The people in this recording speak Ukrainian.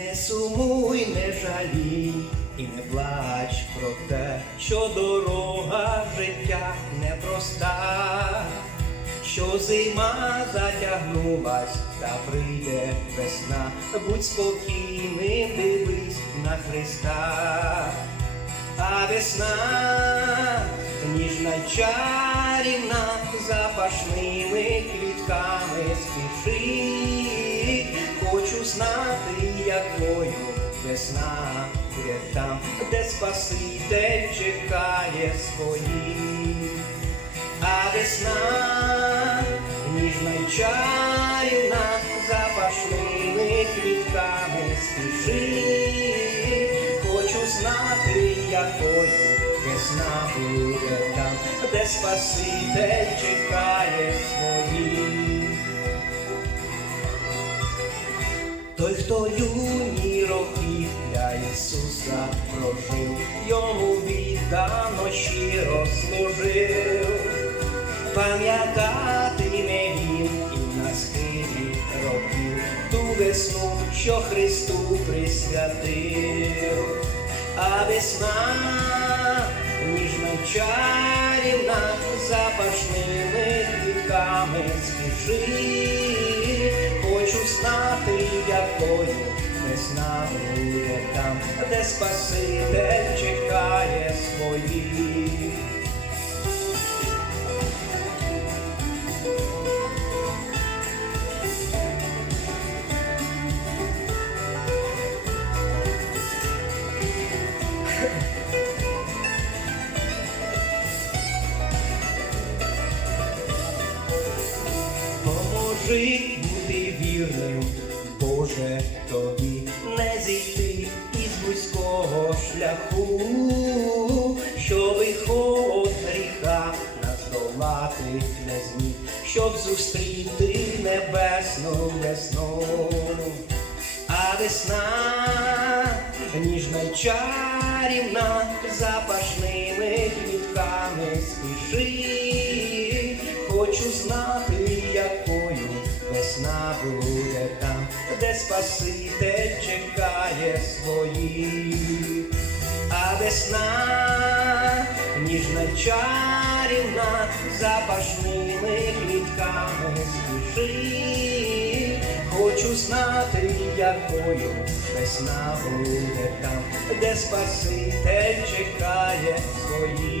Не сумуй, не жалій і не плач про те, що дорога життя непроста, що зима затягнулась, та прийде весна, будь спокійним, дивись на Христа, а весна ніжна чарівна, запашними квітками спішить. Хочу знати, весна буде там, де Спаситель чекає своїх. А весна ніжна й чарівна, запашними квітками спішить. Хочу знати, якою весна буде там, де Спаситель чекає своїх. Той, хто юні віддано щиро служив, пам'ятатиме він і на схилі років ту весну, що Христу присвятив, а весна ніжна й чарівна, запашними квітками спішить. Хочу знати, якою весна буде там, де Спаситель Поможи бути вірним, Боже, тобі не зійти із вузького шляху, щоби холод гріха нас долати не зміг, щоб зустріти небесну весну. А весна ніжна чарівна, запашними квітками спішить. Хочу знати, якою весна буде там, де Спаситель чекає своїх. А весна ніжна чарівна, запашними квітками спішить. Хочу знати, якою весна буде там, де Спаситель чекає своїх.